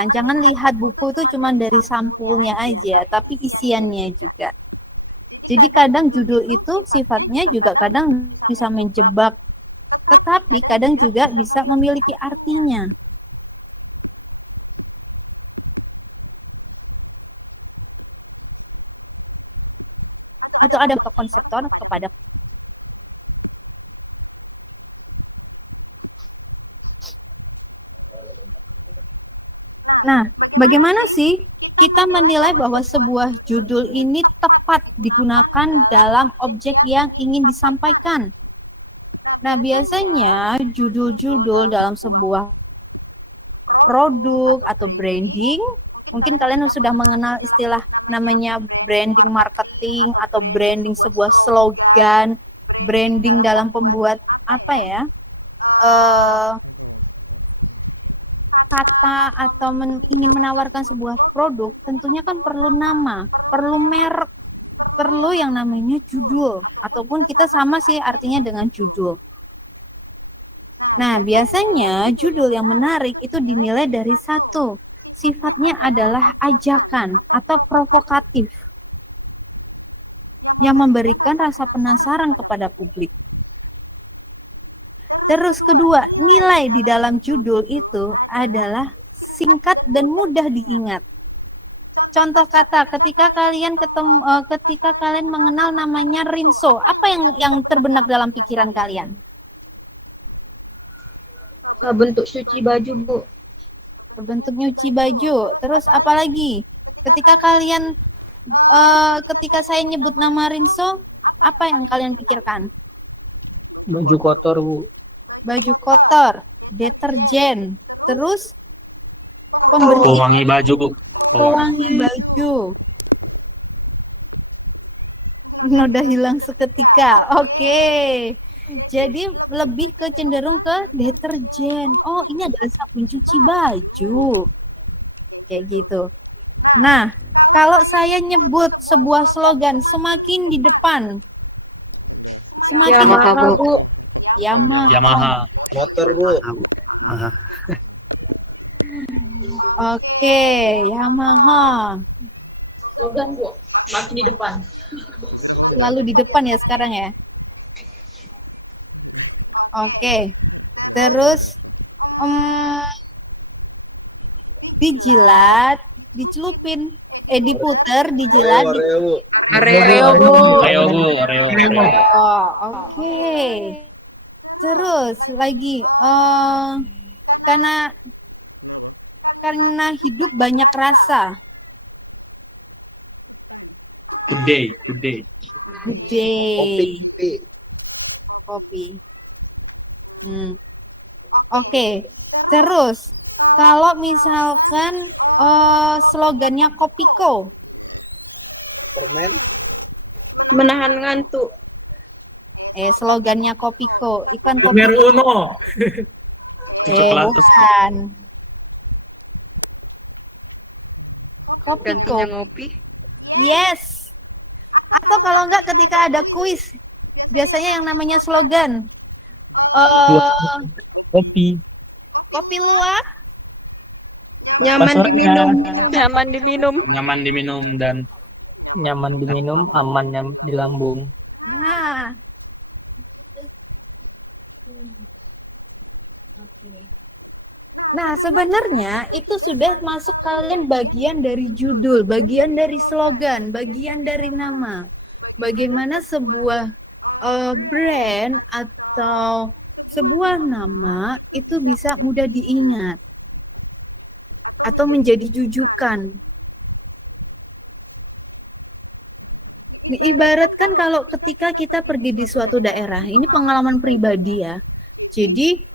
Jangan lihat buku itu cuma dari sampulnya aja, tapi isiannya juga. Jadi kadang judul itu sifatnya juga kadang bisa menjebak, tetapi kadang juga bisa memiliki artinya. Atau ada konseptor kepada. Nah, bagaimana sih kita menilai bahwa sebuah judul ini tepat digunakan dalam objek yang ingin disampaikan? Nah, biasanya judul-judul dalam sebuah produk atau branding, mungkin kalian sudah mengenal istilah namanya branding marketing atau branding sebuah slogan, branding dalam pembuat apa ya, kata atau ingin menawarkan sebuah produk, tentunya kan perlu nama, perlu merek, perlu yang namanya judul, ataupun kita sama sih artinya dengan judul. Nah, biasanya judul yang menarik itu dinilai dari satu, sifatnya adalah ajakan atau provokatif yang memberikan rasa penasaran kepada publik. Terus kedua, nilai di dalam judul itu adalah singkat dan mudah diingat. Contoh kata, ketika kalian mengenal namanya Rinso, apa yang terbenak dalam pikiran kalian? Bentuk cuci baju, Bu. Bentuk nyuci baju. Terus apa lagi? Ketika saya nyebut nama Rinso, apa yang kalian pikirkan? Baju kotor, Bu. Baju kotor, deterjen, terus pewangi baju, Bu. Pewangi baju. Noda hilang seketika. Oke. Jadi lebih cenderung ke deterjen. Oh, ini adalah sabun cuci baju. Kayak gitu. Nah, kalau saya nyebut sebuah slogan semakin di depan. Semakin Yamaha, Bu. Yamaha. Motor, Bu. Oke, Yamaha. Slogan, Bu. Makin di depan. Selalu di depan ya sekarang ya. Oke. Terus dijilat, dicelupin, diputer, dijilat. Areo, Bu. Oh, oke. Terus lagi karena hidup banyak rasa. Good day. Kopi. Oke. Terus kalau misalkan slogannya Kopiko. Permen. Menahan ngantuk. Slogannya Kopiko. Iklan Numero Kopiko. uno. Bukan. Kopiko. Gantinya ngopi. Yes. Atau kalau enggak ketika ada kuis, biasanya yang namanya slogan. Kopi. Kopi luwak. Nyaman diminum. Nyaman diminum dan Nyaman diminum, aman di lambung. Nah. Oke. Nah, sebenarnya itu sudah masuk kalian bagian dari judul, bagian dari slogan, bagian dari nama. Bagaimana sebuah brand atau sebuah nama itu bisa mudah diingat atau menjadi jujukan. Ibaratkan kalau ketika kita pergi di suatu daerah, ini pengalaman pribadi ya. Jadi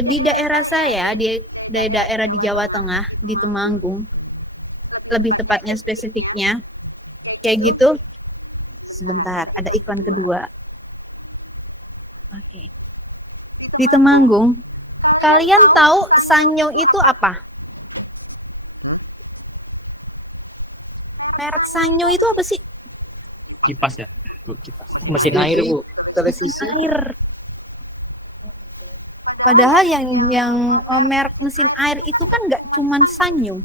di daerah saya, di daerah di Jawa Tengah, di Temanggung, lebih tepatnya spesifiknya, kayak gitu. Sebentar, ada iklan kedua. Oke. Di Temanggung, kalian tahu Sanyo itu apa? Merek Sanyo itu apa sih? kipas ya. Kipas. Mesin air, Bu. Televisi. Mesin air. Padahal yang merek mesin air itu kan nggak cuman Sanyo.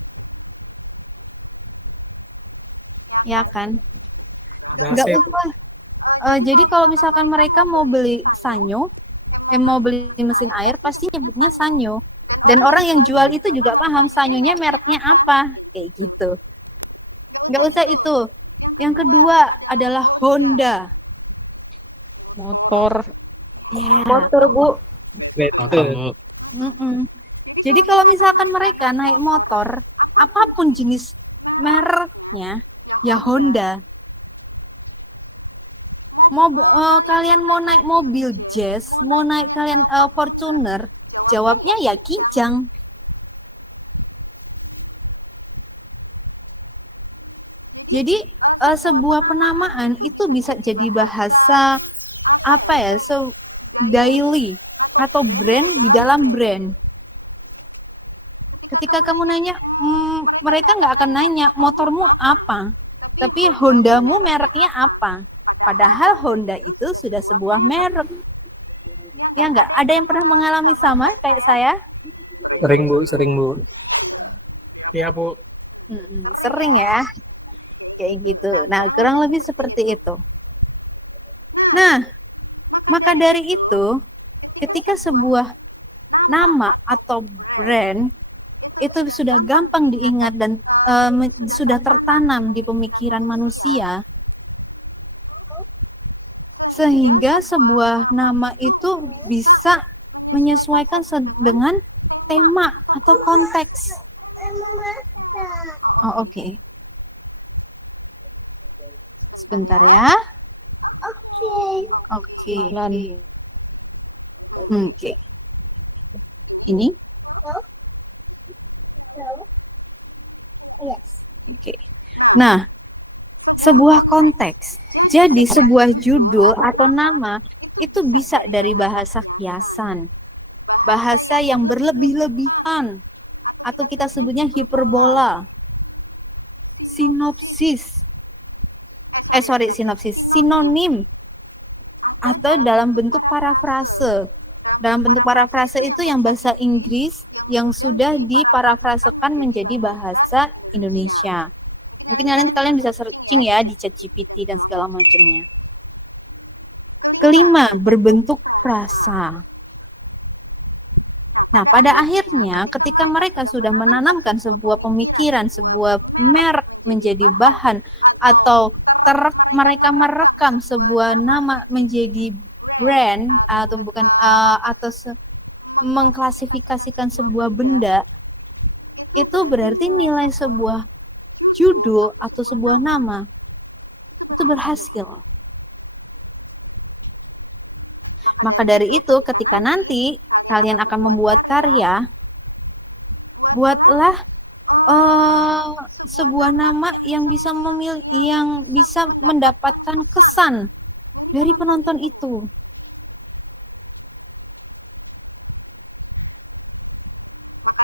Ya kan? Nggak Gasep. usah. Jadi kalau misalkan mereka mau beli Sanyo, mau beli mesin air, pasti nyebutnya Sanyo. Dan orang yang jual itu juga paham Sanyonya mereknya apa. Kayak gitu. Nggak usah itu. Yang kedua adalah Honda. Motor. Ya. Motor, Bu. Motor, Bu. Jadi kalau misalkan mereka naik motor, apapun jenis mereknya, ya Honda. Kalian mau naik mobil Jazz, mau naik kalian Fortuner, jawabnya ya Kijang. Jadi sebuah penamaan itu bisa jadi bahasa apa ya, daily atau brand di dalam brand. Ketika kamu nanya, mereka nggak akan nanya motormu apa, tapi Hondamu mereknya apa. Padahal Honda itu sudah sebuah merek. Ya nggak? Ada yang pernah mengalami sama kayak saya? Sering Bu. Iya, Bu. Sering ya. Kayak gitu. Nah, kurang lebih seperti itu. Nah, maka dari itu, ketika sebuah nama atau brand itu sudah gampang diingat dan sudah tertanam di pemikiran manusia, sehingga sebuah nama itu bisa menyesuaikan dengan tema atau konteks. Oh, oke. Sebentar ya. Oke. Ini? Yes. Oke. Nah, sebuah konteks. Jadi sebuah judul atau nama itu bisa dari bahasa kiasan, bahasa yang berlebih-lebihan, atau kita sebutnya hiperbola, sinonim, atau dalam bentuk parafrase. Dalam bentuk parafrase itu yang bahasa Inggris yang sudah diparafrasekan menjadi bahasa Indonesia. Mungkin nanti kalian bisa searching ya di ChatGPT dan segala macamnya. Kelima, berbentuk frasa. Nah, pada akhirnya ketika mereka sudah menanamkan sebuah pemikiran, sebuah merek menjadi bahan, atau mereka merekam sebuah nama menjadi brand, atau bukan atau mengklasifikasikan sebuah benda, itu berarti nilai sebuah judul atau sebuah nama itu berhasil. Maka dari itu, ketika nanti kalian akan membuat karya, buatlah sebuah nama yang bisa mendapatkan kesan dari penonton itu.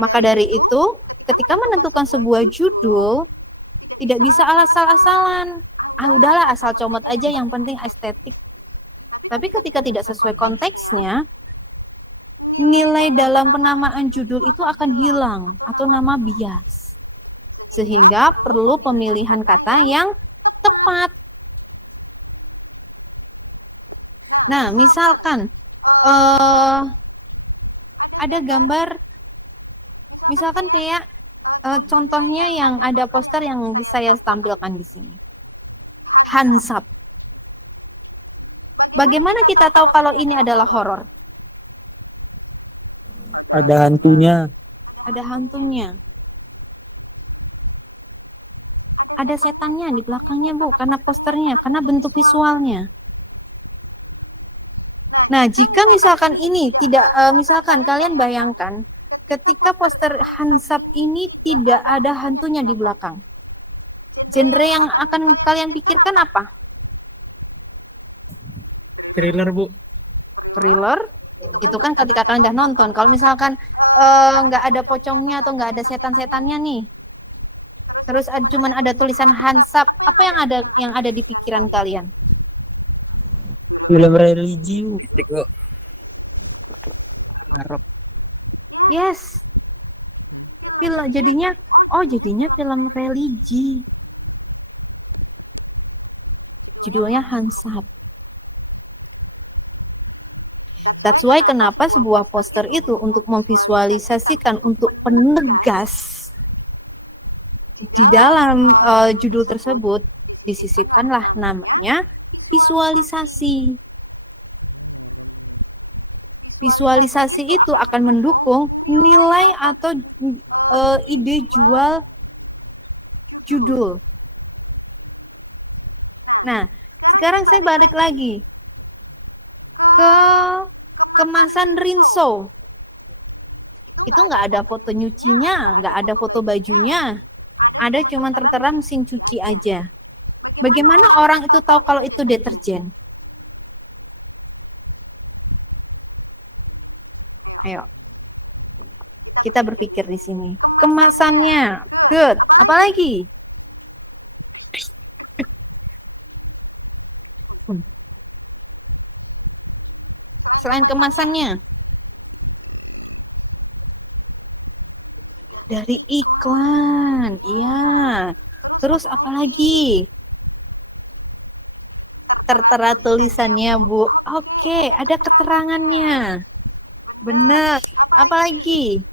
Maka dari itu, ketika menentukan sebuah judul, tidak bisa asal-asalan. Udahlah asal comot aja, yang penting estetik. Tapi ketika tidak sesuai konteksnya, nilai dalam penamaan judul itu akan hilang atau nama bias. Sehingga perlu pemilihan kata yang tepat. Nah, misalkan ada gambar, misalkan kayak contohnya yang ada poster yang saya tampilkan di sini. Hansap. Bagaimana kita tahu kalau ini adalah horor? Ada hantunya. Ada hantunya. Ada setannya di belakangnya, Bu, karena posternya, karena bentuk visualnya. Nah, jika misalkan ini tidak, misalkan kalian bayangkan, ketika poster Hansap ini tidak ada hantunya di belakang. Genre yang akan kalian pikirkan apa? Thriller, Bu. Thriller? Itu kan ketika kalian udah nonton. Kalau misalkan nggak ada pocongnya atau nggak ada setan-setannya nih, terus cuman ada tulisan Hansap, apa yang ada di pikiran kalian? Film religi. Arab. Yes. Jadinya film religi. Judulnya Hansap. That's why kenapa sebuah poster itu untuk memvisualisasikan, untuk penegas di dalam judul tersebut disisipkanlah namanya visualisasi. Visualisasi itu akan mendukung nilai atau ide jual judul. Nah, sekarang saya balik lagi ke kemasan Rinso. Itu nggak ada foto nyucinya, nggak ada foto bajunya. Ada cuma tertera mesin cuci aja. Bagaimana orang itu tahu kalau itu deterjen? Ayo. Kita berpikir di sini. Kemasannya, good. Apalagi? Selain kemasannya. Dari iklan, iya. Terus apalagi? Tertera tulisannya, Bu. Oke, ada keterangannya. Benar. Apalagi?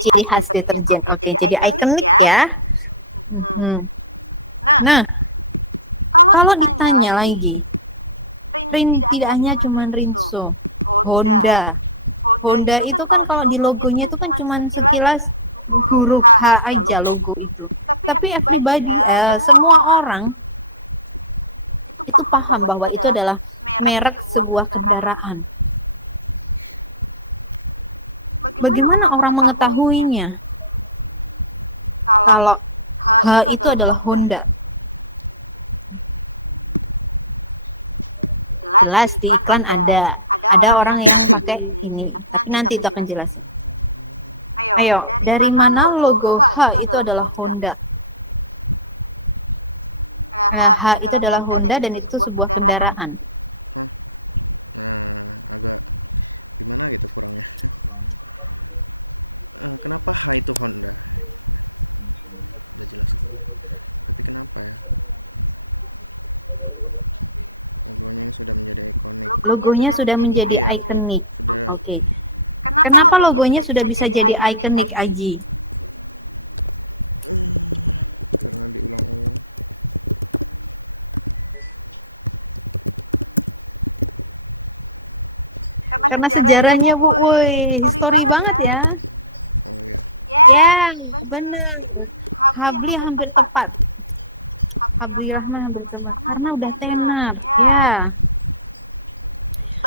Ciri khas deterjen. Oke, jadi ikonik ya. Nah, kalau ditanya lagi, tidak hanya cuma Rinso, Honda. Honda itu kan kalau di logonya itu kan cuma sekilas huruf H aja logo itu. Tapi everybody, semua orang itu paham bahwa itu adalah merek sebuah kendaraan. Bagaimana orang mengetahuinya? Kalau H itu adalah Honda. Jelas di iklan ada orang yang pakai ini, tapi nanti itu akan jelasin. Ayo, dari mana logo H itu adalah Honda? H itu adalah Honda dan itu sebuah kendaraan. Logonya sudah menjadi ikonik. Oke. Kenapa logonya sudah bisa jadi ikonik, Aji? Karena sejarahnya, Bu. Woi, history banget ya. Ya, benar. Habli hampir tepat. Habli Rahman hampir tepat. Karena udah tenar. Ya.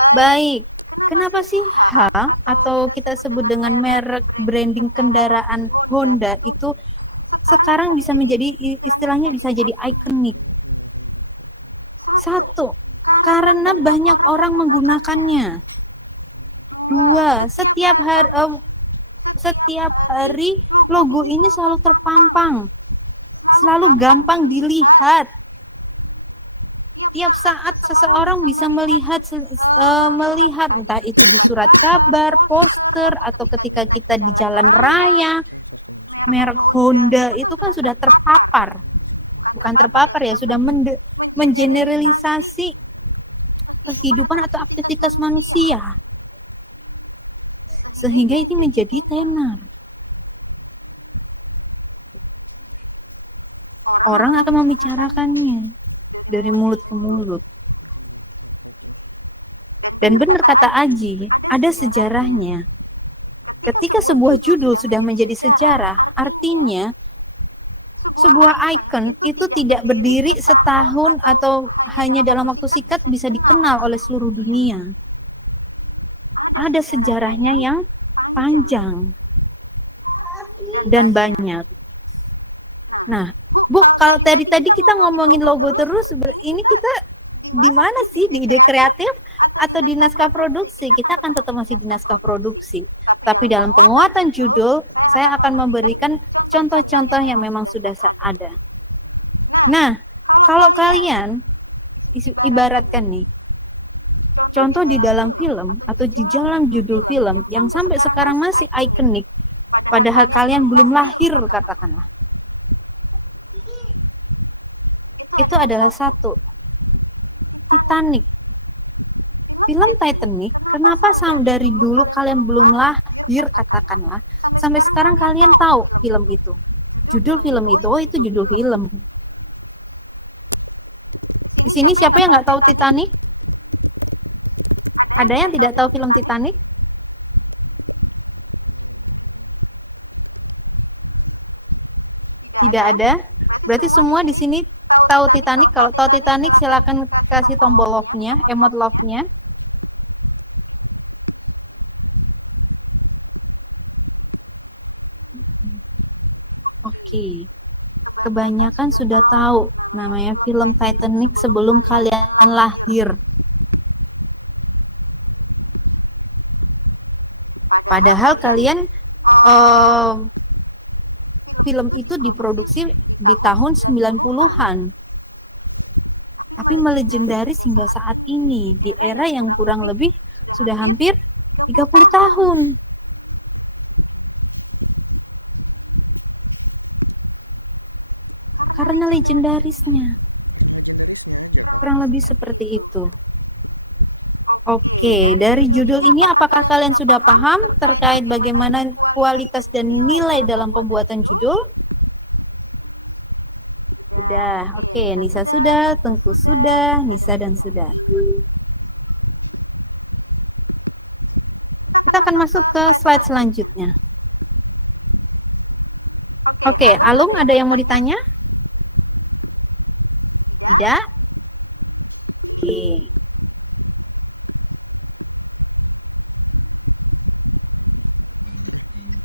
Baik. Kenapa sih H atau kita sebut dengan merek branding kendaraan Honda itu sekarang bisa menjadi istilahnya bisa jadi ikonik? Satu, karena banyak orang menggunakannya. Dua, setiap hari logo ini selalu terpampang, selalu gampang dilihat. Tiap saat seseorang bisa melihat entah itu di surat kabar, poster, atau ketika kita di jalan raya, merek Honda itu kan sudah terpapar. Bukan terpapar ya, sudah mengeneralisasi kehidupan atau aktivitas manusia. Sehingga ini menjadi tenar. Orang akan membicarakannya dari mulut ke mulut. Dan benar kata Aji, ada sejarahnya. Ketika sebuah judul sudah menjadi sejarah, artinya sebuah ikon itu tidak berdiri setahun atau hanya dalam waktu singkat bisa dikenal oleh seluruh dunia. Ada sejarahnya yang panjang dan banyak. Nah, Bu, kalau tadi kita ngomongin logo terus, ini kita di mana sih? Di ide kreatif atau di naskah produksi? Kita akan tetap masih di naskah produksi. Tapi dalam penguatan judul, saya akan memberikan contoh-contoh yang memang sudah ada. Nah, kalau kalian ibaratkan nih, contoh di dalam film atau di dalam judul film yang sampai sekarang masih ikonik, padahal kalian belum lahir katakanlah. Itu adalah satu, Titanic. Film Titanic, kenapa dari dulu kalian belum lahir katakanlah, sampai sekarang kalian tahu film itu. Judul film itu, oh itu judul film. Di sini siapa yang nggak tahu Titanic? Ada yang tidak tahu film Titanic? Tidak ada. Berarti semua di sini tahu Titanic. Kalau tahu Titanic silakan kasih tombol love-nya, emot love-nya. Oke. Kebanyakan sudah tahu namanya film Titanic sebelum kalian lahir. Padahal kalian film itu diproduksi di tahun 90-an. Tapi melegendaris hingga saat ini di era yang kurang lebih sudah hampir 30 tahun. Karena legendarisnya. Kurang lebih seperti itu. Oke, dari judul ini apakah kalian sudah paham terkait bagaimana kualitas dan nilai dalam pembuatan judul? Sudah, oke. Nisa sudah, Tengku sudah, Nisa dan sudah. Kita akan masuk ke slide selanjutnya. Oke, Alung ada yang mau ditanya? Tidak? Oke.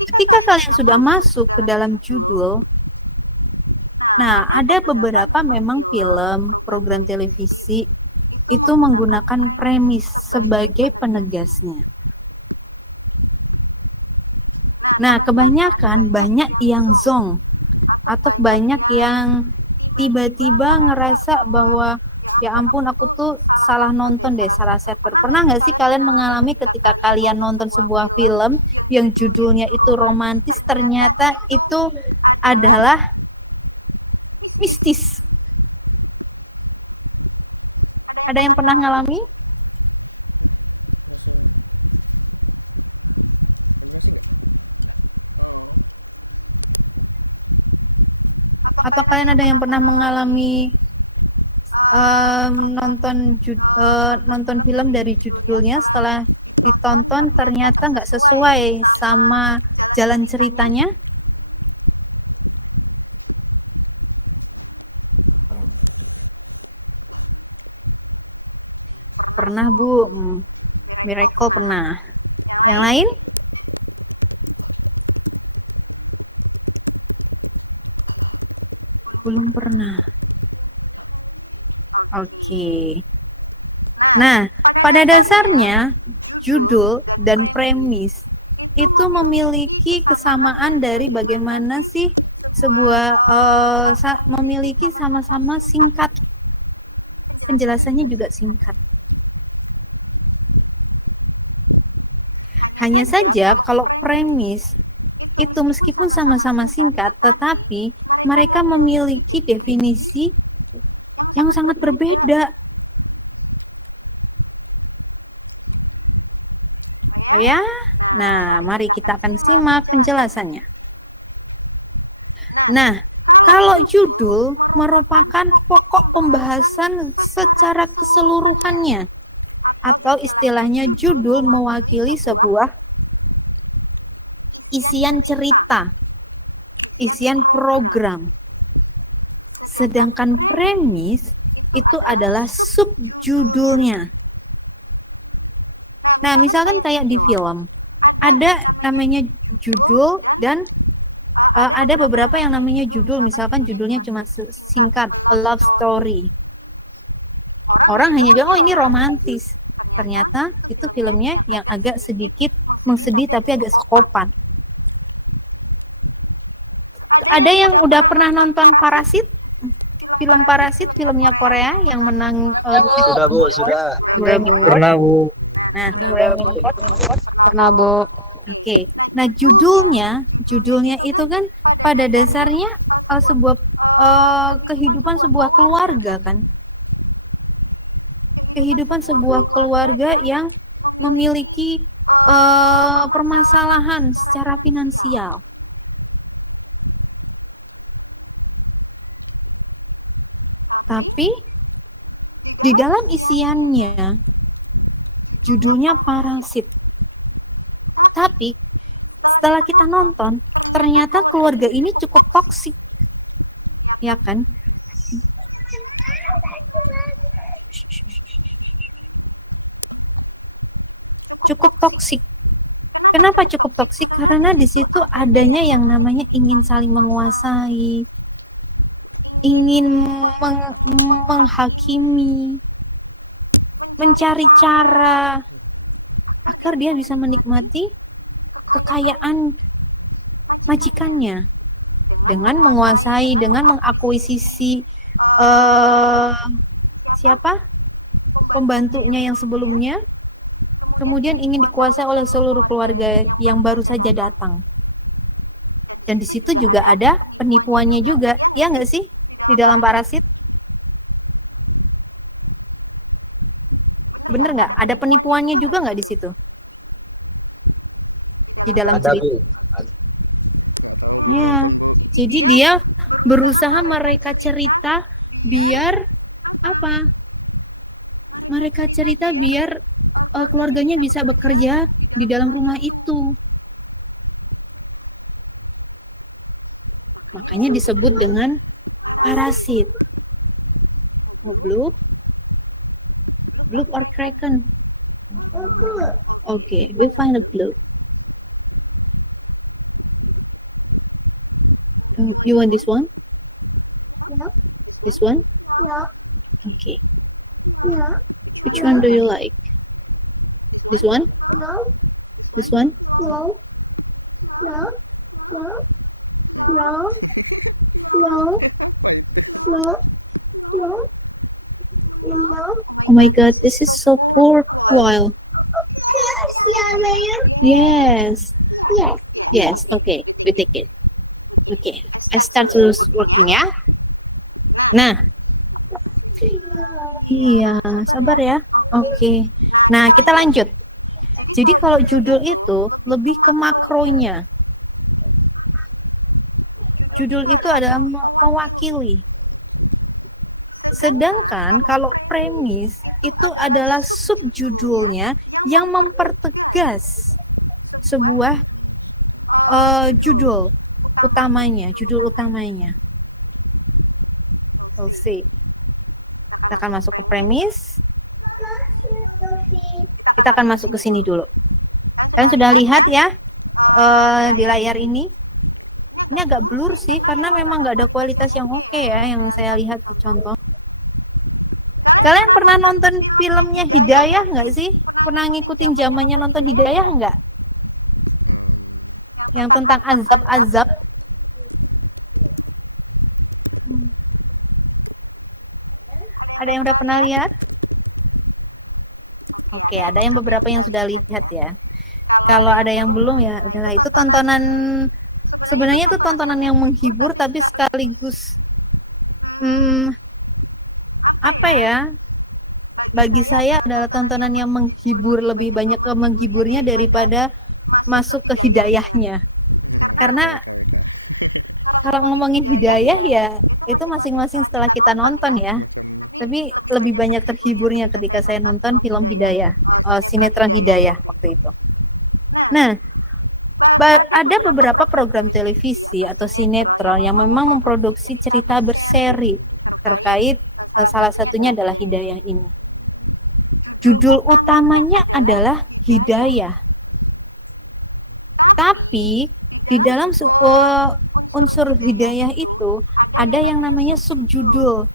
Ketika kalian sudah masuk ke dalam judul, nah ada beberapa memang film, program televisi, itu menggunakan premis sebagai penegasnya. Nah, kebanyakan banyak yang zonk, atau banyak yang tiba-tiba ngerasa bahwa ya ampun aku tuh salah nonton deh, salah server. Pernah nggak sih kalian mengalami ketika kalian nonton sebuah film yang judulnya itu romantis, ternyata itu adalah mistis? Ada yang pernah ngalami? Atau kalian ada yang pernah mengalami nonton film dari judulnya, setelah ditonton ternyata nggak sesuai sama jalan ceritanya? Pernah, Bu. Miracle pernah. Yang lain? Belum pernah. Oke. Nah, pada dasarnya judul dan premis itu memiliki kesamaan dari bagaimana sih sebuah memiliki sama-sama singkat. Penjelasannya juga singkat. Hanya saja kalau premis itu meskipun sama-sama singkat, tetapi mereka memiliki definisi yang sangat berbeda. Oh ya? Nah, mari kita akan simak penjelasannya. Nah, kalau judul merupakan pokok pembahasan secara keseluruhannya, atau istilahnya judul mewakili sebuah isian cerita, isian program. Sedangkan premis itu adalah subjudulnya. Nah, misalkan kayak di film, ada namanya judul dan ada beberapa yang namanya judul, misalkan judulnya cuma singkat, a love story. Orang hanya bilang, oh ini romantis. Ternyata itu filmnya yang agak sedikit mengsedih tapi agak psikopat. Ada yang udah pernah nonton Parasit? film Parasit, filmnya Korea yang menang Sudah, Bu, sudah. Grammy Award. Pernah, Bu. Nah, Grammy Award. Pernah, Bu. Oke. Nah, judulnya itu kan pada dasarnya sebuah kehidupan sebuah keluarga kan. Kehidupan sebuah keluarga yang memiliki permasalahan secara finansial. Tapi di dalam isiannya judulnya Parasit. Tapi setelah kita nonton, ternyata keluarga ini cukup toksik. Ya kan? Cukup toksik. Kenapa cukup toksik? Karena di situ adanya yang namanya ingin saling menguasai, ingin menghakimi, mencari cara agar dia bisa menikmati kekayaan majikannya dengan menguasai, dengan mengakuisisi siapa pembantunya yang sebelumnya, kemudian ingin dikuasai oleh seluruh keluarga yang baru saja datang. Dan di situ juga ada penipuannya juga, ya nggak sih, di dalam Parasit? Bener nggak? Ada penipuannya juga nggak di situ? Di dalam Ada, cerita. Bu. Ya, jadi dia berusaha mereka cerita biar apa? Mereka cerita biar keluarganya bisa bekerja di dalam rumah itu. Makanya disebut dengan parasit. Oh, Bloop or Kraken? Okay, we find a Bloop. You want this one? No. This one? No. Okay. No. Which one do you like? This one? No. This one? No. No. No. No. No. No. No. No. Oh my God, this is so poor. While. Yes, yeah, Mayor. Yes. Yes. Yes. Okay, we take it. Okay, I start terus working ya. Nah, iya, sabar ya. Oke. Nah, kita lanjut. Jadi kalau judul itu lebih ke makronya. Judul itu adalah mewakili. Sedangkan kalau premis itu adalah subjudulnya yang mempertegas sebuah judul utamanya. We'll see. Kita akan masuk ke premis. Kita akan masuk ke sini dulu. Kalian sudah lihat ya di layar ini. Ini agak blur sih karena memang nggak ada kualitas yang oke ya yang saya lihat di contoh. Kalian pernah nonton filmnya Hidayah nggak sih? Pernah ngikutin zamannya nonton Hidayah nggak? Yang tentang azab-azab. Ada yang udah pernah lihat? Oke, ada yang beberapa yang sudah lihat ya. Kalau ada yang belum ya, udahlah itu tontonan, sebenarnya itu tontonan yang menghibur tapi sekaligus apa ya? Bagi saya adalah tontonan yang menghibur, lebih banyak ke menghiburnya daripada masuk ke hidayahnya. Karena kalau ngomongin hidayah ya itu masing-masing setelah kita nonton ya. Tapi lebih banyak terhiburnya ketika saya nonton film Hidayah, sinetron Hidayah waktu itu. Nah, ada beberapa program televisi atau sinetron yang memang memproduksi cerita berseri terkait salah satunya adalah Hidayah ini. Judul utamanya adalah Hidayah. Tapi di dalam unsur Hidayah itu ada yang namanya subjudul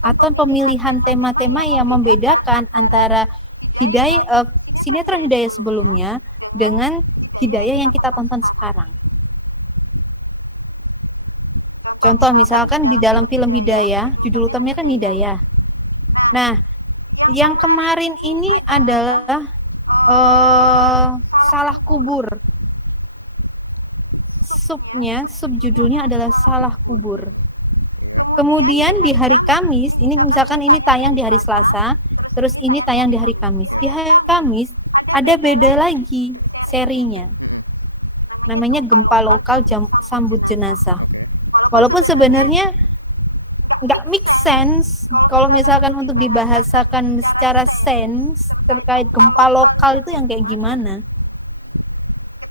atau pemilihan tema-tema yang membedakan antara Hidayah sinetron Hidayah sebelumnya dengan Hidayah yang kita tonton sekarang. Contoh misalkan di dalam film Hidayah, judul utamanya kan Hidayah. Nah, yang kemarin ini adalah Salah Kubur. Subjudulnya adalah Salah Kubur. Kemudian di hari Kamis, ini misalkan ini tayang di hari Selasa, terus ini tayang di hari Kamis. Di hari Kamis ada beda lagi serinya. Namanya Gempa Lokal Sambut Jenazah. Walaupun sebenarnya nggak make sense kalau misalkan untuk dibahasakan secara sense terkait gempa lokal itu yang kayak gimana.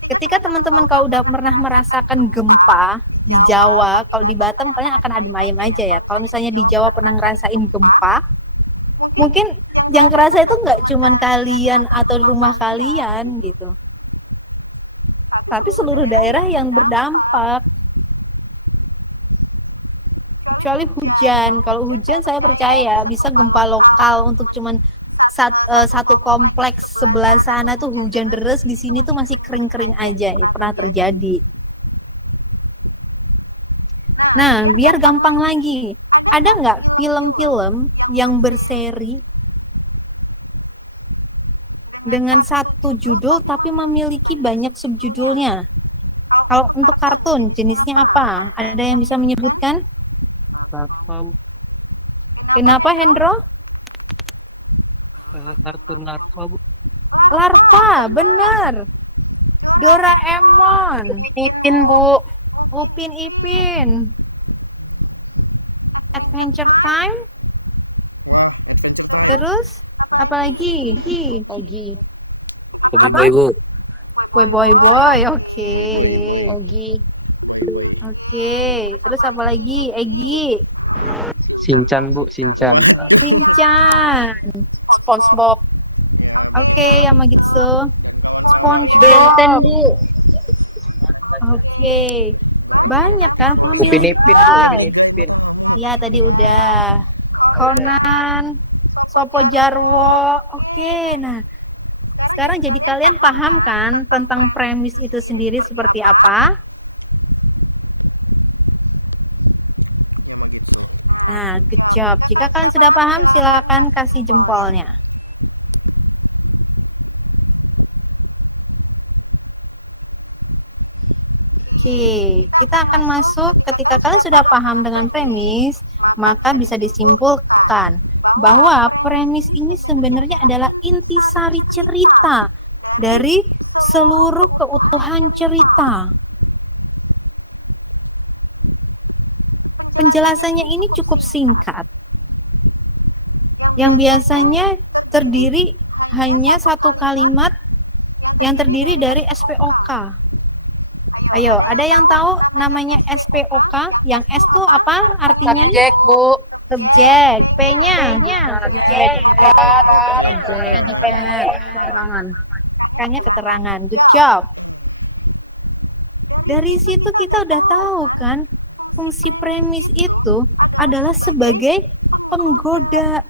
Ketika teman-teman kau udah pernah merasakan gempa di Jawa, kalau di Batam paling akan adem ayem aja ya. Kalau misalnya di Jawa pernah ngerasain gempa, mungkin yang kerasa itu nggak cuman kalian atau rumah kalian gitu. Tapi seluruh daerah yang berdampak. Kecuali hujan. Kalau hujan saya percaya bisa gempa lokal untuk cuman satu kompleks sebelah sana tuh hujan deras, di sini tuh masih kering-kering aja, ya, pernah terjadi. Nah, biar gampang lagi, ada nggak film-film yang berseri dengan satu judul tapi memiliki banyak subjudulnya? Kalau untuk kartun, jenisnya apa? Ada yang bisa menyebutkan? Larva, Kenapa, Hendro? kartun larva, Bu. Larva, bener. Doraemon. Ipin, Bu. Upin Ipin. Adventure Time. Terus apalagi? Ogi. Apa? Boy. Oke. Ogi. Oke. Terus apalagi? Egi. Shinchan, Bu, Shinchan. Shinchan. SpongeBob. Oke, Yamagitsu. SpongeBob. Benten, Bu. Oke. Banyak kan Upin Family Ipin, Bu, Guy. Upin Ipin. Iya, tadi udah. Conan, Sopo Jarwo. Oke, nah sekarang jadi kalian paham kan tentang premis itu sendiri seperti apa? Nah, good job. Jika kalian sudah paham, silakan kasih jempolnya. Oke, kita akan masuk ketika kalian sudah paham dengan premis, maka bisa disimpulkan bahwa premis ini sebenarnya adalah intisari cerita dari seluruh keutuhan cerita. Penjelasannya ini cukup singkat. Yang biasanya terdiri hanya satu kalimat yang terdiri dari SPOK. Ayo, ada yang tahu namanya SPOK? Yang S itu apa artinya? Subjek, Bu. Subjek. P-nya? Keterangan. K-nya keterangan. Good job. Dari situ kita udah tahu kan, fungsi premis itu adalah sebagai penggoda.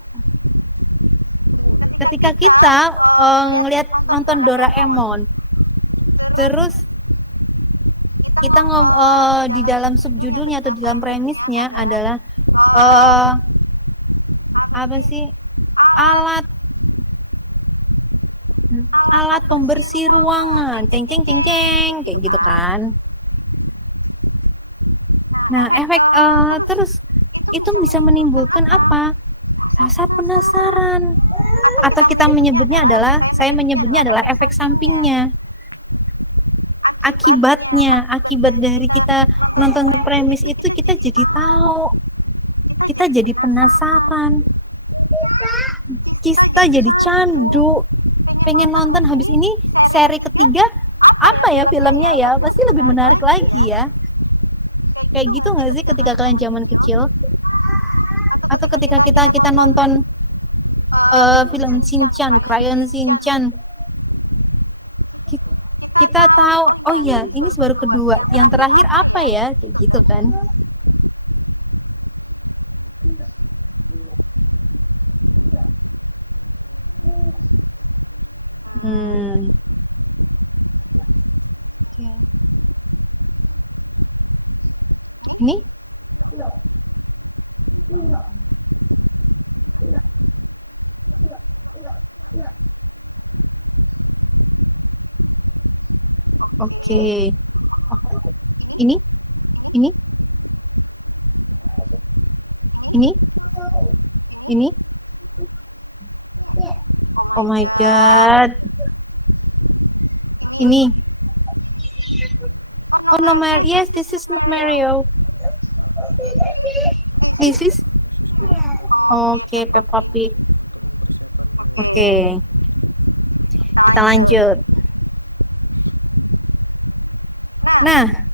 Ketika kita ngelihat nonton Doraemon, terus kita di dalam subjudulnya atau di dalam premisnya adalah apa sih, alat pembersih ruangan, ceng kayak gitu kan. Nah, efek terus itu bisa menimbulkan apa? Rasa penasaran. Atau saya menyebutnya adalah efek sampingnya. Akibat dari kita nonton premis itu kita jadi tahu, kita jadi penasaran, kita jadi candu, pengen nonton. Habis ini seri ketiga apa ya filmnya ya, pasti lebih menarik lagi ya. Kayak gitu nggak sih ketika kalian zaman kecil? Atau ketika kita nonton film Shinchan, Crayon Shinchan, kita tahu, oh ya, ini baru kedua. Yang terakhir apa ya? Kayak gitu kan. Oke. Ini Oke. Ini? Ini? Ini? Ini? Oh my God. Ini. Oh no, yes, this is not Mario. This is? Oke, Peppa Pig. Oke. Kita lanjut. Nah,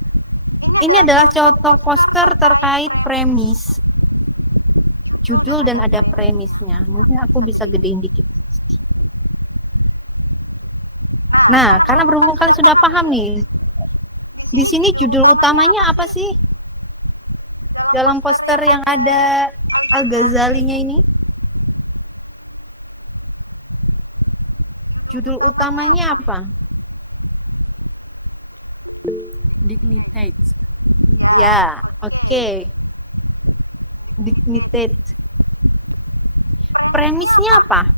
ini adalah contoh poster terkait premis. Judul dan ada premisnya. Mungkin aku bisa gedein dikit. Nah, karena berhubung kalian sudah paham nih. Di sini judul utamanya apa sih? Dalam poster yang ada Al-Ghazalinya ini. Judul utamanya apa? Dignitate. Ya, oke. Dignitate. Premisnya apa?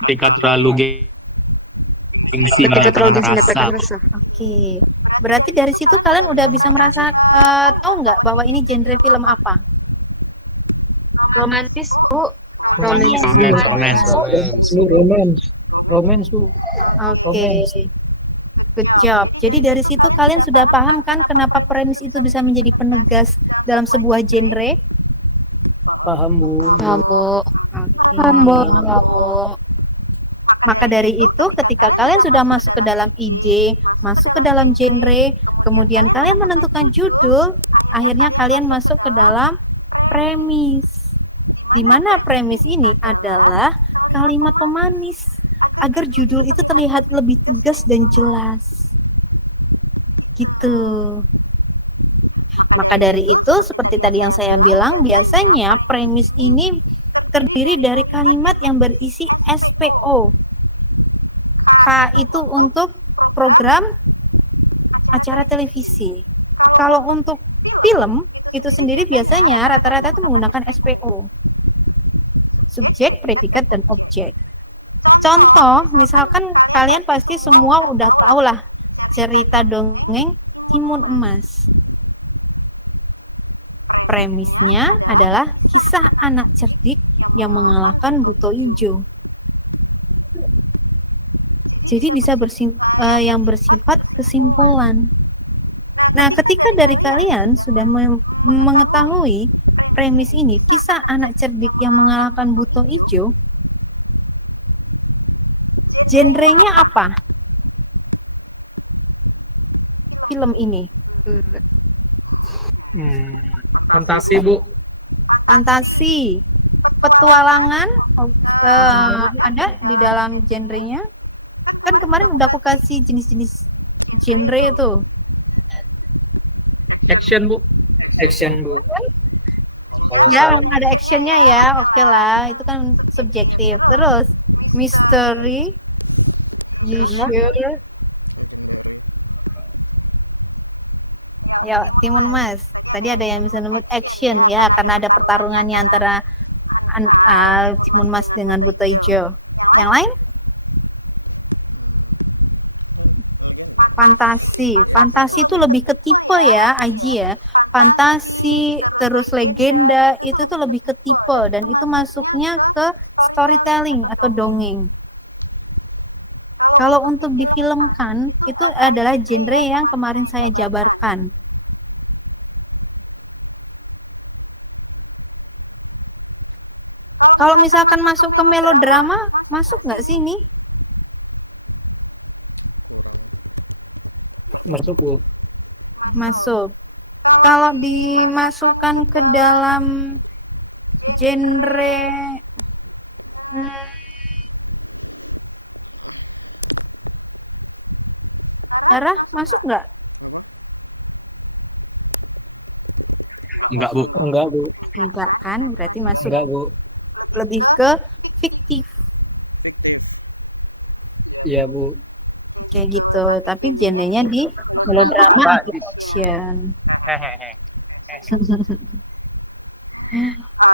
Ketika terlalu gengsi Ketika terlalu menyatakan dinyatakan rasa. resah. Oke. Berarti dari situ kalian udah bisa merasa tahu nggak bahwa ini genre film apa? Romantis, Bu. Romantis. Romance, Bu. Oke. Good job. Jadi dari situ kalian sudah paham kan kenapa premis itu bisa menjadi penegas dalam sebuah genre? Paham, Bu. Paham, Bu. Oke. Paham, Bu. Maka dari itu ketika kalian sudah masuk ke dalam ide, masuk ke dalam genre, kemudian kalian menentukan judul, akhirnya kalian masuk ke dalam premis. Di mana premis ini adalah kalimat pemanis agar judul itu terlihat lebih tegas dan jelas. Gitu. Maka dari itu, seperti tadi yang saya bilang, biasanya premis ini terdiri dari kalimat yang berisi SPO. K itu untuk program acara televisi. Kalau untuk film, itu sendiri biasanya rata-rata itu menggunakan SPO. Subjek, predikat, dan objek. Contoh, misalkan kalian pasti semua udah tahu lah cerita dongeng Timun Emas. Premisnya adalah kisah anak cerdik yang mengalahkan buto ijo. Jadi bisa yang bersifat kesimpulan. Nah, ketika dari kalian sudah mengetahui premis ini, kisah anak cerdik yang mengalahkan buto ijo, genrenya apa? Film ini. Fantasi, Bu. Fantasi, petualangan, ada di dalam genrenya. Kan kemarin udah aku kasih jenis-jenis genre itu. Action, Bu. Action, Bu. Ya, ada actionnya ya, oke lah. Itu kan subjektif. Terus, mystery, you sure? Ya, Timun Mas. Tadi ada yang bisa nyebut action ya, karena ada pertarungannya antara Timun Mas dengan buto ijo. Yang lain? Fantasi. Fantasi itu lebih ke tipe ya, Aji ya. Fantasi, terus legenda, itu tuh lebih ke tipe. Dan itu masuknya ke storytelling atau dongeng. Kalau untuk difilmkan, itu adalah genre yang kemarin saya jabarkan. Kalau misalkan masuk ke melodrama, masuk nggak sih ini? Masuk, Bu. Masuk. Kalau dimasukkan ke dalam genre darah, masuk nggak? Enggak, Bu. Enggak, Bu. Enggak kan, berarti masuk. Enggak, Bu. Lebih ke fiktif. Iya, Bu. Kayak gitu, tapi genrenya di melodrama atau action. Hehehe.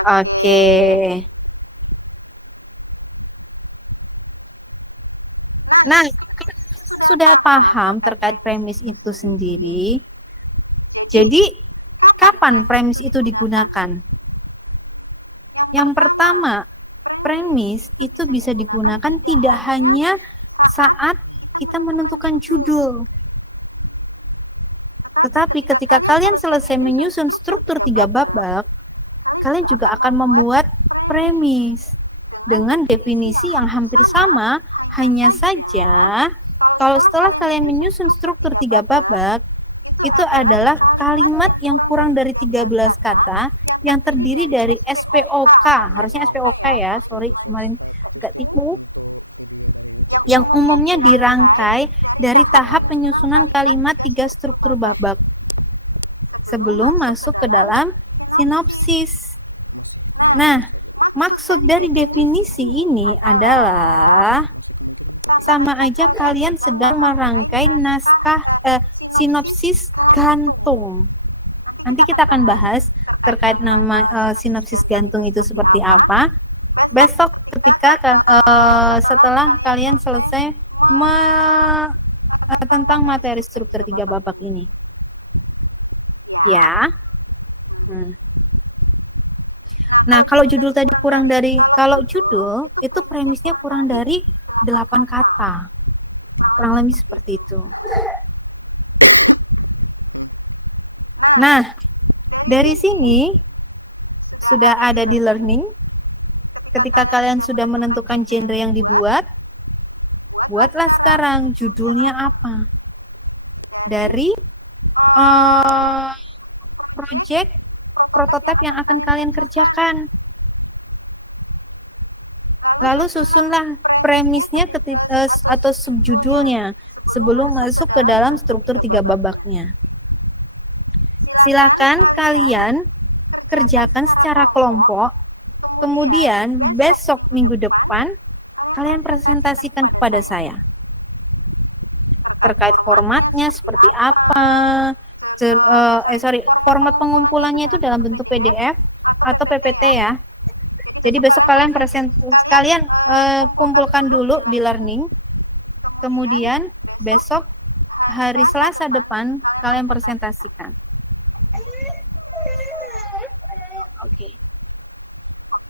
Oke. Nah, kalau kita sudah paham terkait premis itu sendiri, jadi kapan premis itu digunakan? Yang pertama, premis itu bisa digunakan tidak hanya saat kita menentukan judul, tetapi ketika kalian selesai menyusun struktur 3 babak, kalian juga akan membuat premis dengan definisi yang hampir sama, hanya saja kalau setelah kalian menyusun struktur 3 babak, itu adalah kalimat yang kurang dari 13 kata yang terdiri dari SPOK, harusnya SPOK ya, sorry kemarin agak tipu, yang umumnya dirangkai dari tahap penyusunan kalimat 3 struktur babak sebelum masuk ke dalam sinopsis. Nah, maksud dari definisi ini adalah sama aja kalian sedang merangkai naskah sinopsis gantung. Nanti kita akan bahas terkait nama sinopsis gantung itu seperti apa. Besok ketika setelah kalian selesai tentang materi struktur 3 babak ini. Ya. Nah, kalau judul tadi kalau judul itu premisnya kurang dari 8 kata. Kurang lebih seperti itu. Nah, dari sini sudah ada di learning. Ketika kalian sudah menentukan genre yang dibuat, buatlah sekarang judulnya apa. Dari project prototipe yang akan kalian kerjakan. Lalu susunlah premisnya atau subjudulnya sebelum masuk ke dalam struktur 3 babaknya. Silakan kalian kerjakan secara kelompok, kemudian besok minggu depan kalian presentasikan kepada saya. Terkait formatnya seperti apa, format pengumpulannya itu dalam bentuk PDF atau PPT ya. Jadi besok kalian kumpulkan dulu di learning, kemudian besok hari Selasa depan kalian presentasikan.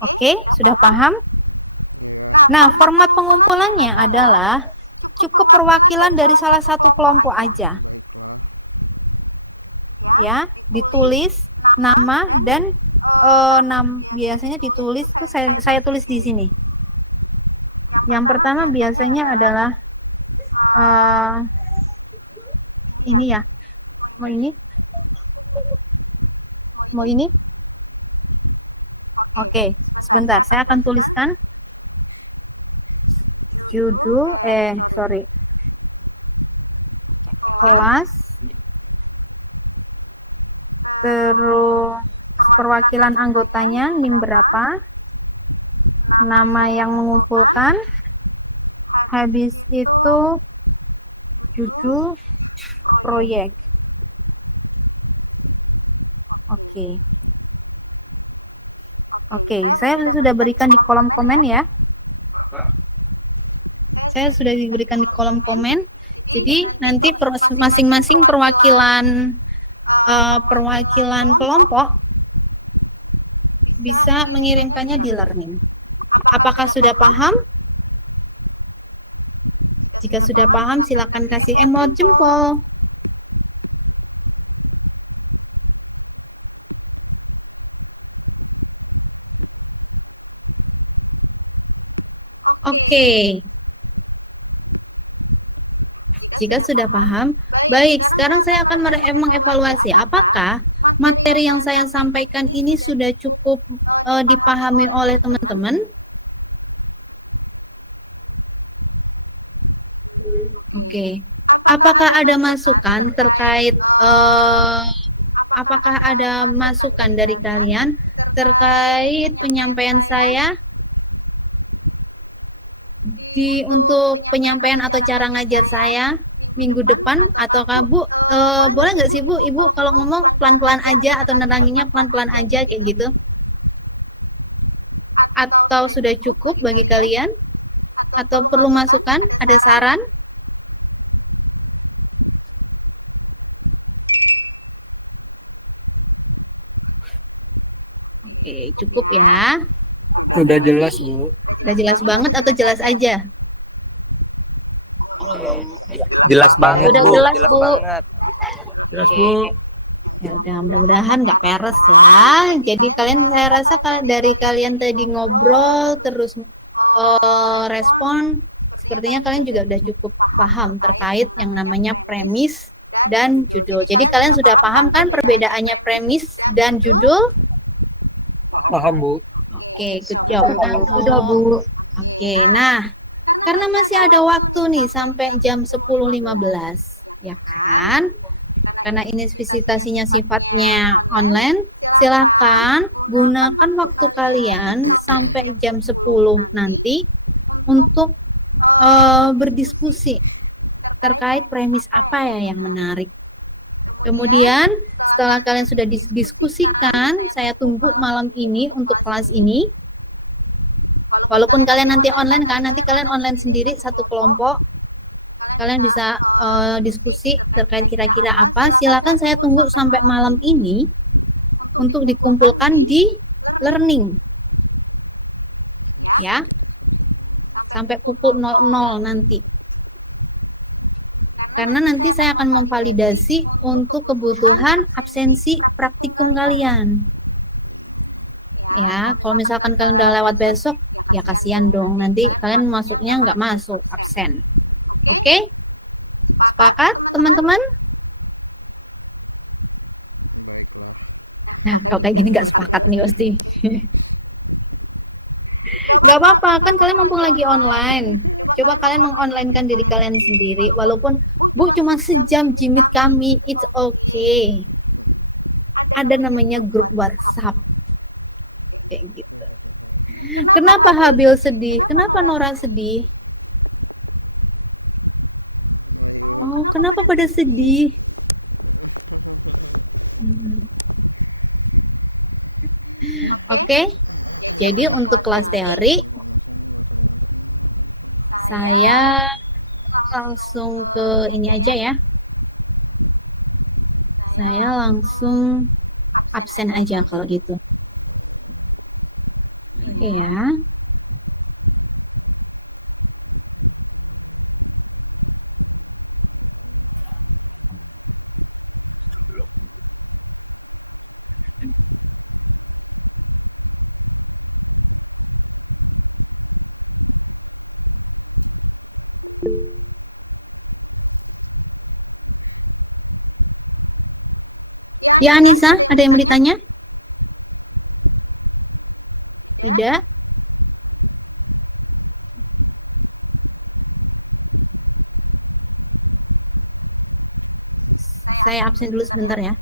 Oke, sudah paham? Nah, format pengumpulannya adalah cukup perwakilan dari salah satu kelompok aja. Ya, ditulis nama dan biasanya ditulis itu saya tulis di sini. Yang pertama biasanya adalah ini ya. Mau ini? Oke, sebentar. Saya akan tuliskan judul kelas, terus perwakilan anggotanya, NIM berapa, nama yang mengumpulkan, habis itu judul proyek. Oke, saya sudah berikan di kolom komen ya. Saya sudah diberikan di kolom komen. Jadi nanti masing-masing perwakilan kelompok bisa mengirimkannya di learning. Apakah sudah paham? Jika sudah paham, silakan kasih emot jempol. Oke. Jika sudah paham, baik. Sekarang saya akan mengevaluasi apakah materi yang saya sampaikan ini sudah cukup dipahami oleh teman-teman. Oke. Apakah ada masukan terkait apakah ada masukan dari kalian terkait penyampaian saya untuk penyampaian atau cara ngajar saya? minggu depan ataukah Bu boleh nggak sih Bu Ibu kalau ngomong pelan-pelan aja atau neranginnya pelan-pelan aja kayak gitu? Atau sudah cukup bagi kalian? Atau perlu masukan? Ada saran? Oke, cukup ya. Sudah jelas, Bu. Udah jelas banget atau jelas aja? Jelas banget, Udah Bu. jelas, Jelas Bu. banget. Jelas, Oke. Bu. Ya udah, mudah-mudahan nggak peres ya. Jadi saya rasa dari kalian tadi ngobrol terus respon, sepertinya kalian juga udah cukup paham terkait yang namanya premis dan judul. Jadi kalian sudah paham kan perbedaannya premis dan judul? Paham, Bu. Oke, good job. Sudah, Bu. Oke, nah karena masih ada waktu nih sampai jam 10.15, ya kan? Karena ini visitasinya sifatnya online, silakan gunakan waktu kalian sampai jam 10 nanti untuk berdiskusi terkait premis apa ya yang menarik. Kemudian setelah kalian sudah didiskusikan, saya tunggu malam ini untuk kelas ini. Walaupun kalian nanti online kan, nanti kalian online sendiri satu kelompok. Kalian bisa diskusi terkait kira-kira apa. Silakan saya tunggu sampai malam ini untuk dikumpulkan di learning. Ya. Sampai pukul 00 nanti. Karena nanti saya akan memvalidasi untuk kebutuhan absensi praktikum kalian. Ya, kalau misalkan kalian udah lewat besok, ya kasihan dong. Nanti kalian masuknya nggak masuk, absen. Oke? Sepakat, teman-teman? Nah, kalau kayak gini nggak sepakat nih pasti. Nggak apa-apa, kan kalian mumpung lagi online. Coba kalian mengonlinekan diri kalian sendiri. Walaupun, Bu, cuma sejam jimit kami, it's okay. Ada namanya grup WhatsApp. Kayak gitu. Kenapa Habil sedih? Kenapa Nora sedih? Oh, kenapa pada sedih? Oke, jadi untuk kelas teori, saya langsung ke ini aja ya. Saya langsung absen aja kalau gitu. Oke ya. Ya Anissa, ada yang mau ditanya? Tidak? Saya absen dulu sebentar ya.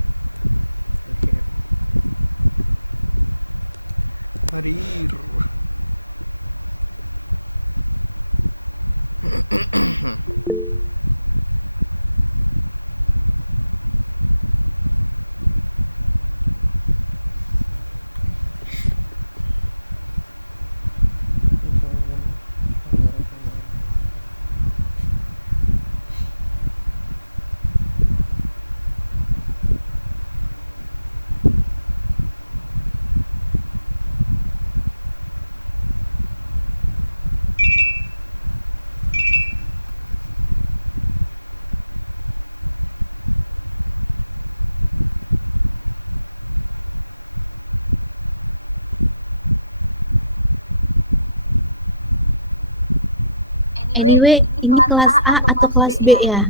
Anyway, ini kelas A atau kelas B ya?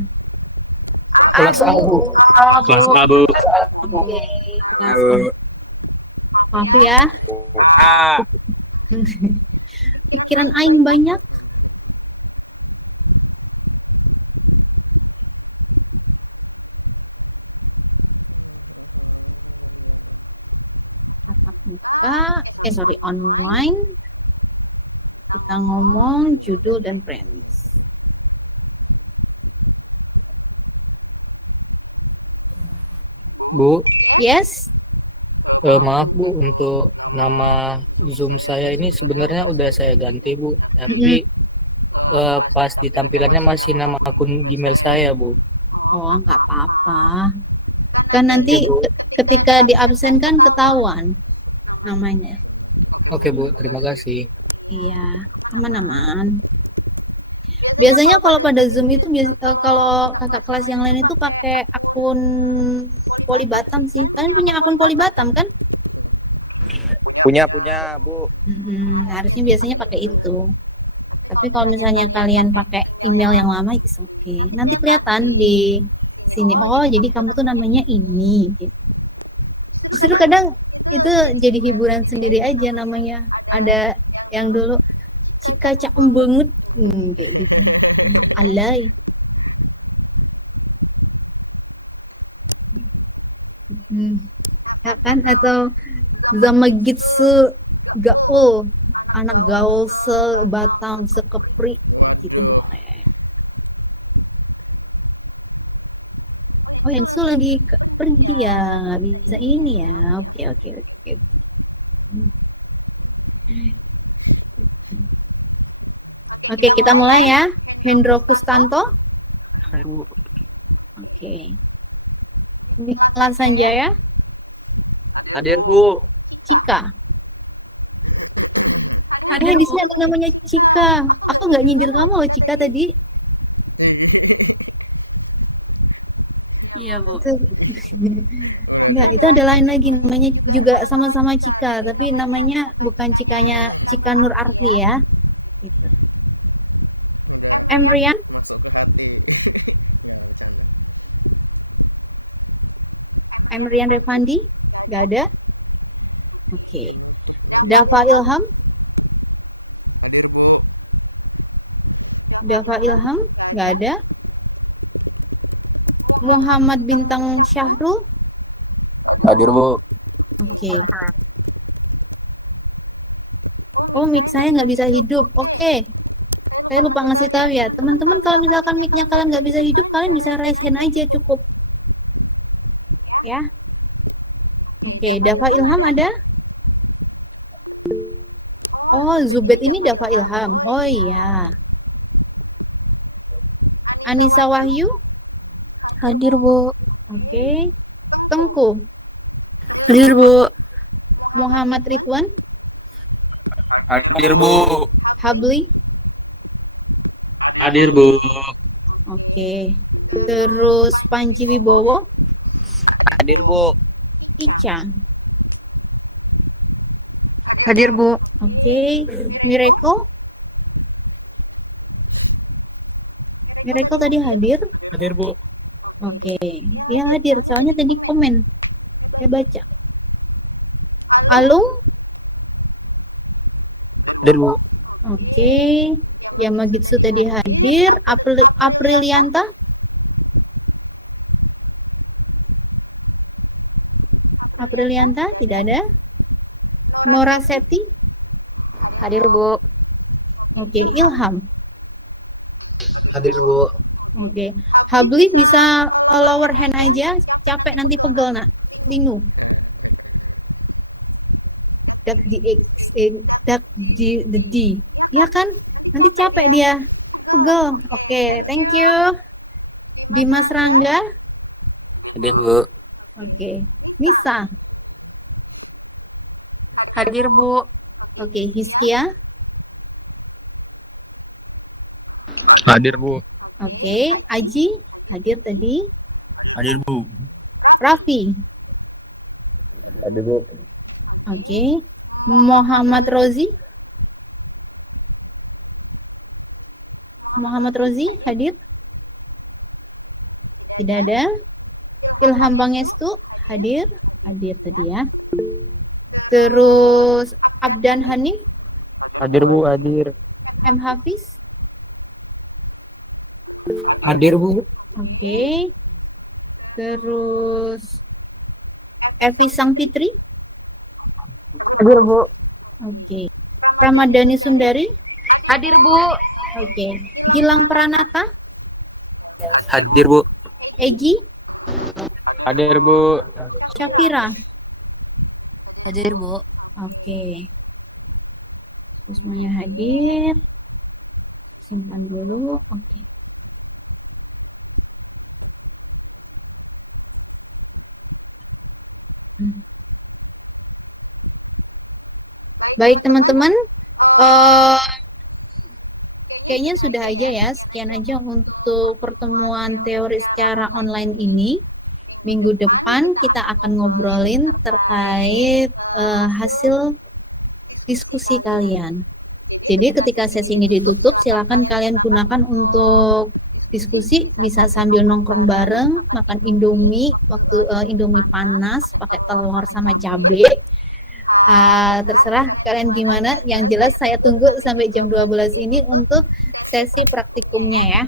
Kelas A, Bu. Kelas A, Bu. Oke, kelas A. Maaf ya. Pikiran aing banyak. Tatap muka, online. Kita ngomong judul dan premis. Bu, Yes. maaf Bu, untuk nama Zoom saya ini sebenarnya udah saya ganti Bu, tapi pas di tampilannya masih nama akun Gmail saya Bu. Oh, nggak apa-apa. Kan nanti Bu. ketika di absen kan ketahuan namanya. Oke Bu, terima kasih. Iya, aman-aman. Biasanya kalau pada Zoom itu kalau kakak kelas yang lain itu pakai akun Polybatam sih. Kalian punya akun Polybatam kan? Punya, Bu. Harusnya biasanya pakai itu. Tapi kalau misalnya kalian pakai email yang lama, it's okay. Nanti kelihatan di sini, oh jadi kamu tuh namanya ini. Gitu. Justru kadang itu jadi hiburan sendiri aja namanya. Ada yang dulu, Cika caem banget, kayak gitu. Alay. Ya kan? Atau Zamagitsu gaul, anak gaul sebatang, sekepri, gitu boleh. Oh, yang su lagi pergi ya, nggak bisa ini ya. Oke. Oke, kita mulai ya. Hendro Kustanto. Oke. Niklas Sanjaya. Hadir Bu. Cika. Hadir, Di Bu. sini ada namanya Cika. Aku nggak nyindir kamu loh, Cika tadi. Iya, Bu. Enggak, itu ada lain lagi namanya juga sama-sama Cika, tapi namanya bukan Cikanya Cika Nur Arfi ya. Gitu. Emrian. Emrian Revandi, nggak ada. Oke. Dava Ilham. Dava Ilham, nggak ada. Muhammad Bintang Syahrul. Hadir Bu. Oke. Oh, mic saya nggak bisa hidup. Oke. Saya lupa ngasih tahu ya. Teman-teman, kalau misalkan mic-nya kalian nggak bisa hidup, kalian bisa raise hand aja cukup. Ya. Oke, Dava Ilham ada? Oh, Zubed ini Dava Ilham. Oh iya. Anissa Wahyu? Hadir, Bu. Oke. Tengku? Hadir, Bu. Muhammad Ridwan? Hadir Bu. Habli? Hadir, Bu. Oke. Terus Panji Wibowo? Hadir Bu. Ica? Hadir, Bu. Oke. Miracle? Miracle tadi hadir? Hadir Bu. Oke. Dia hadir, soalnya tadi komen. Saya baca. Alung? Hadir Bu. Oke. Yamagitsu tadi hadir. Aprilianta? Aprilianta tidak ada. Nora Septi? Hadir, Bu. Oke. Ilham? Hadir Bu. Oke. Habli bisa lower hand aja. Capek nanti pegel nak. Linu. Dak di X, dak di the D. Ya kan? Nanti capek dia. Pegel. Oke. Thank you. Dimas Rangga? Hadir Bu. Oke. Nisa? Hadir, Bu. Oke. Hiskia? Hadir, Bu. Oke. Aji? Hadir tadi. Hadir Bu. Raffi? Hadir Bu. Oke. Muhammad Rozi? Muhammad Rozi hadir? Tidak ada. Ilham Pangestu hadir? Hadir tadi ya. Terus Abdan Hanif? Hadir Bu, hadir. M. Hafiz? Hadir Bu. Oke. Terus Evi Sangfitri? Hadir, Bu. Oke. Ramadhani Sundari? Hadir, Bu. Oke. Gilang Pranata? Hadir Bu. Egi? Hadir, Bu. Syafira. Hadir, Bu. Oke. Semuanya hadir. Simpan dulu. Oke. Baik teman-teman, kayaknya sudah aja ya. Sekian aja untuk pertemuan teori secara online ini. Minggu depan kita akan ngobrolin terkait hasil diskusi kalian. Jadi ketika sesi ini ditutup, silakan kalian gunakan untuk diskusi, bisa sambil nongkrong bareng, makan Indomie, waktu Indomie panas, pakai telur sama cabai. Terserah kalian gimana, yang jelas saya tunggu sampai jam 12 ini untuk sesi praktikumnya ya.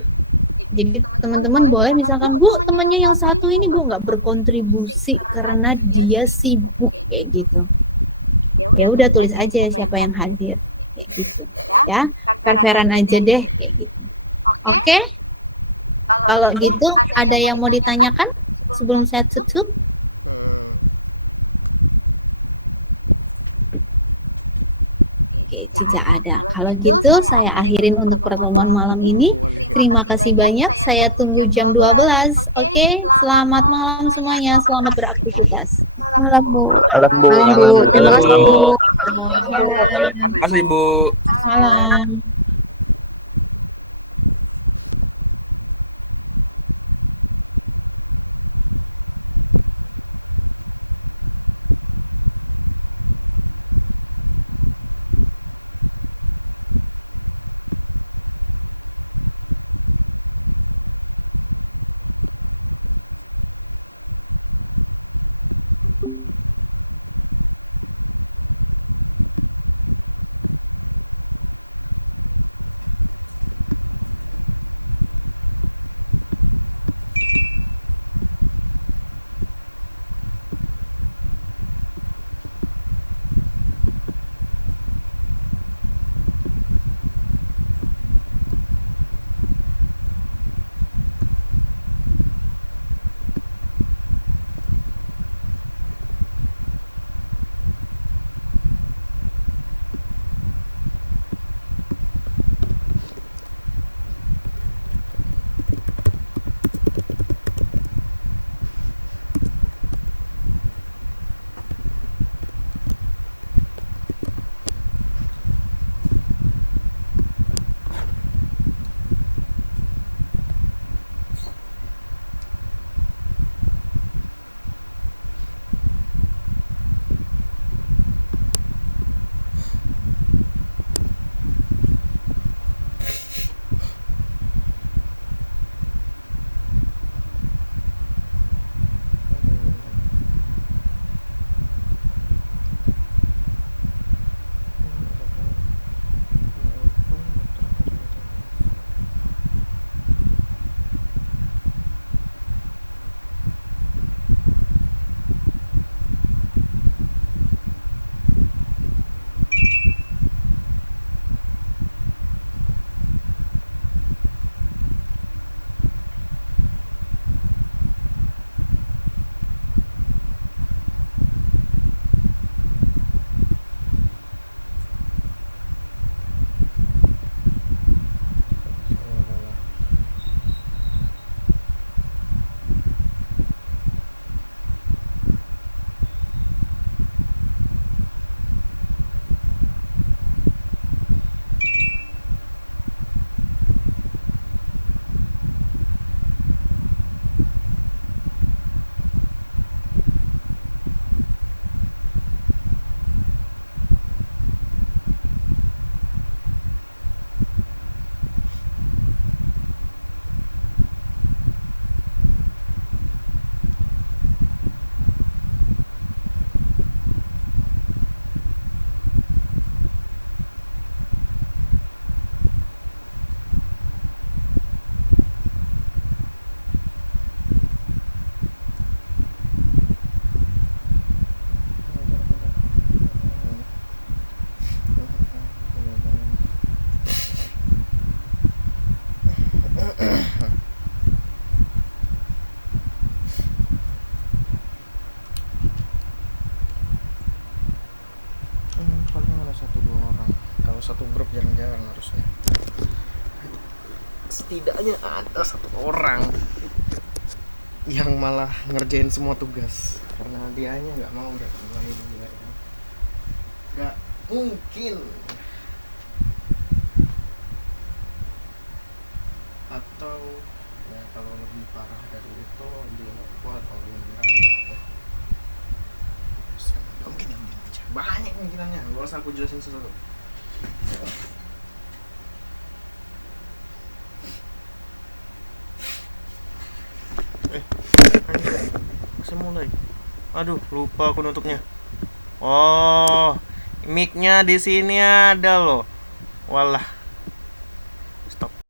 Jadi teman-teman boleh misalkan, Bu, temannya yang satu ini Bu nggak berkontribusi karena dia sibuk kayak gitu. Ya udah tulis aja siapa yang hadir kayak gitu ya, fair-fairan aja deh kayak gitu. Oke, kalau gitu ada yang mau ditanyakan sebelum saya tutup? Oke, tidak ada. Kalau gitu saya akhirin untuk pertemuan malam ini. Terima kasih banyak. Saya tunggu jam 12. Oke, selamat malam semuanya. Selamat beraktivitas. Malam, Bu. Malam, Bu. Malam, Bu. Terima kasih, Bu. Terima kasih, Bu. Selamat malam.